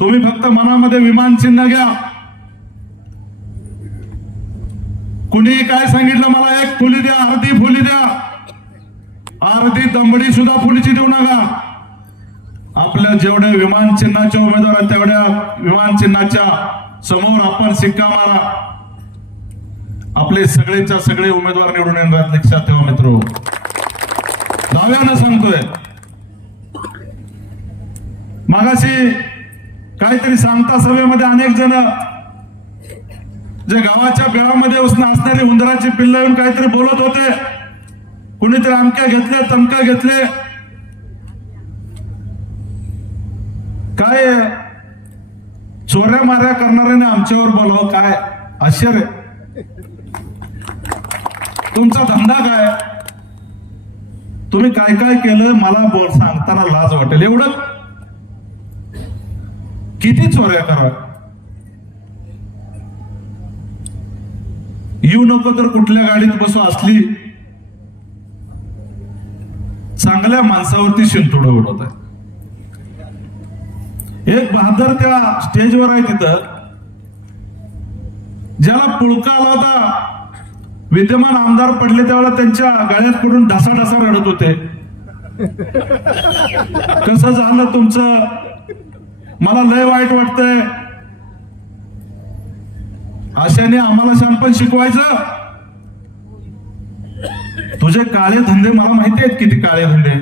तुम्ही फक्त मनामध्ये विमान चिन्ह घ्या. कुणी काय सांगितलं मला एक फुली द्या अर्धी फुली द्या. अर्धी दंबडी सुद्धा फुलीची देऊ नका. आपल्या जेवढ्या विमान चिन्हाच्या उमेदवार आहेत तेवढ्या विमान चिन्हाच्या समोर आपण सिक्का मारा. आपले सगळेच्या सगळे उमेदवार निवडून येणार लक्षात ठेवा मित्र. दाव्यानं सांगतोय. मागाशी काहीतरी सांगता सभेमध्ये अनेक जण जे गावाच्या बेळामध्ये असणारी उंदराची पिल्ल येऊन काहीतरी बोलत होते. कुणीतरी अमक्या घेतल्या तमक्या घेतले. काय चोऱ्या माऱ्या करणाऱ्याने आमच्यावर बोलाव काय? आश्चर्य. तुमचा धंदा काय? तुम्ही काय काय केलं? मला बोल सांगताना लाज वाटेल. एवढं चोऱ्या करा येऊ नको तर कुठल्या गाडीत बसू असली. चांगल्या माणसावरती शिंतोड उडवत आहे एक बहादर त्या स्टेजवर आहे तिथं. ज्याला पुळका आला होता. विद्यमान आमदार पडले त्यावेळेला त्यांच्या गाड्यात पडून ढासा ढासा रडत होते. कसं झालं तुमचं? मला लय वाईट वाटतंय. अशाने आम्हाला शहाणपण शिकवायचं. तुझे काळे धंदे मला माहिती आहेत किती काळे धंदे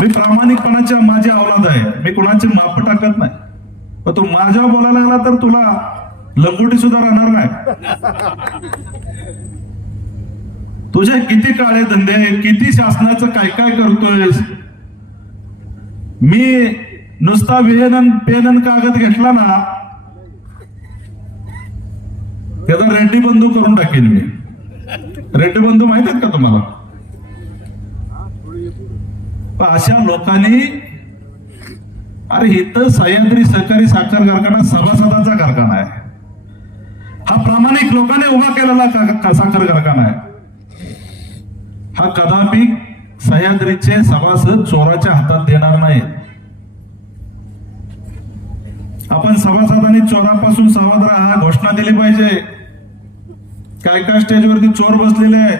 मी प्रामाणिकपणाच्या माझी अवलाद आहे. मी कुणाची माप टाकत नाही. पण तू माझ्या बोलायला आला तर तुला लंगोटी सुद्धा राहणार नाही. तुझे किती काळे धंदे किती शासनाचं काय काय करतोयस? मी नुसता विहेनन पेनन कागद घेतला ना त्याचा रेड्डी बंधू करून टाकेन मी. रेड्डी बंधू माहीत आहेत का तुम्हाला? अशा लोकांनी अरे इथं सह्याद्री सहकारी साखर कारखाना सभासदांचा कारखाना आहे. हा प्रामाणिक लोकांनी उभा केलेला का- साखर कारखाना आहे. हा कदापि सह्याद्रीचे सभासद चोराच्या हातात देणार नाही आपण सभासदांनी चोरापासून सावध राहा घोषणा दिली पाहिजे. काय काय स्टेजवरती चोर बसलेले आहे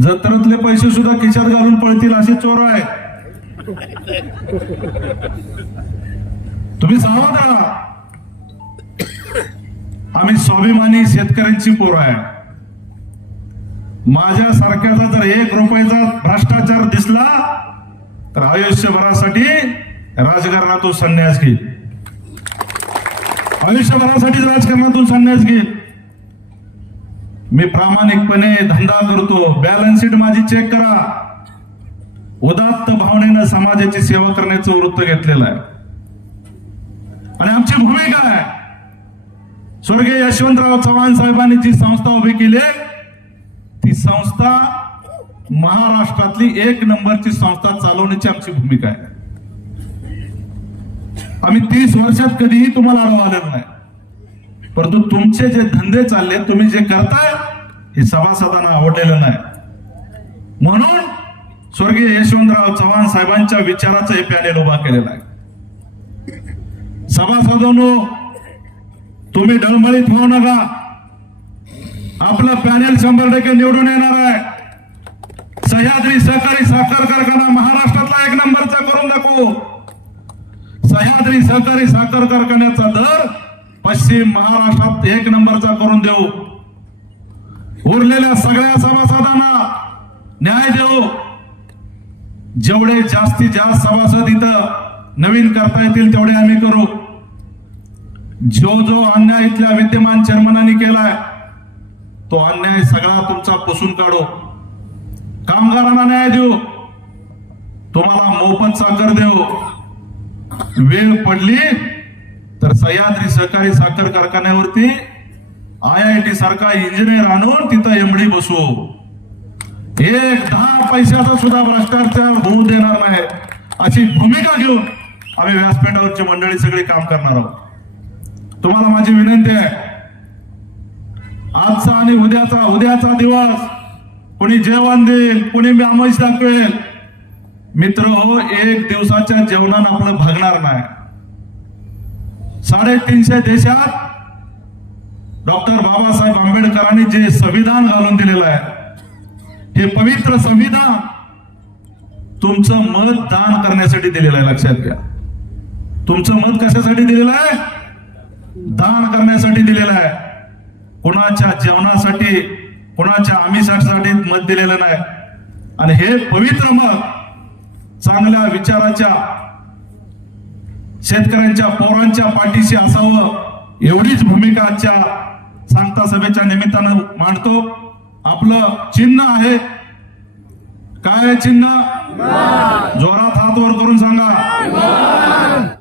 जत्रातले पैसे सुद्धा खिशात घालून पळतील असे चोर आहे तुम्ही सावध राहा. आम्ही स्वाभिमानी शेतकऱ्यांची पोर आहे माझ्या सारख्याचा जर एक रुपयाचा भ्रष्टाचार दिसला तर आयुष्यभरासाठी राजकारणातून संन्यास घेईल. आयुष्यभरासाठी राजकारणातून संन्यास घेईल. मी प्रामाणिकपणे धंदा करतो. बॅलन्स शीट माझी चेक करा. उदात्त भावनेनं समाजाची सेवा करण्याचं वृत्त घेतलेलं आहे. आणि आमची भूमिका आहे. स्वर्गीय यशवंतराव चव्हाण साहेबांनी जी संस्था उभी केली आहे, ती संस्था महाराष्ट्रातली एक नंबरची संस्था चालवण्याची आमची भूमिका आहे. आम्ही तीस वर्षात कधीही तुम्हाला अडव आलेलो नाही. परंतु तुमचे जे धंदे चालले तुम्ही जे करताय हे सभासदांना आवडलेलं नाही. म्हणून स्वर्गीय यशवंतराव चव्हाण साहेबांच्या विचाराचं हे पॅनेल उभा केलेला आहे. सभासदांनो तुम्ही डळमळीत होऊ नका. आपलं पॅनेल शंभर टक्के निवडून येणार आहे. सह्याद्री सहकारी साखर कारखाना महाराष्ट्रातला एक नंबरचा करून दाखवू. सह्याद्री सहकारी साखर कारखान्याचा दर पश्चिम महाराष्ट्रात एक नंबरचा करून देऊ. उरलेल्या सगळ्या सभासदांना न्याय देऊ. जेवढे जास्तीत जास्त सभासद इथं नवीन करता येतील तेवढे आम्ही करू. जो जो अन्याय इथल्या विद्यमान चेअरमनांनी केलाय तो अन्याय सगळा तुमचा पुसून काढू. कामगारांना न्याय देऊ. तुम्हाला मोफत साखर देऊ. वेळ पडली तर सह्याद्री सहकारी साखर कारखान्यावरती आय आय टी सारखा इंजिनियर आणून तिथं एमडी बसू. एक दहा पैशाचा सुद्धा भ्रष्टाचार होऊ देणार नाही. अशी भूमिका घेऊन आम्ही व्यासपीठावरची मंडळी सगळी काम करणार आहोत. तुम्हाला माझी विनंती आहे आजचा आणि उद्याचा उद्याचा दिवस. कोणी जेवण देईल कोणी मी दाखवेल. मित्र हो एक दिवसाच्या जेवणानं आपलं भागणार नाही. साडेतीनशे देशात डॉक्टर बाबासाहेब आंबेडकरांनी जे संविधान घालून दिलेलं आहे हे पवित्र संविधान तुमचं मत दान करण्यासाठी दिलेलं आहे लक्षात घ्या. तुमचं मत कशासाठी दिलेलं आहे? दान करण्यासाठी दिलेलं आहे. कोणाच्या जेवणासाठी कोणाच्या आमिषासाठी मत दिलेलं नाही. आणि हे पवित्र मत चांगल्या विचाराच्या शेतकऱ्यांच्या पोरांच्या पाठीशी असावं एवढीच भूमिका आजच्या सांगता सभेच्या निमित्तानं मांडतो. आपलं चिन्ह आहे. काय चिन्ह? जोरात हात वर करून सांगा.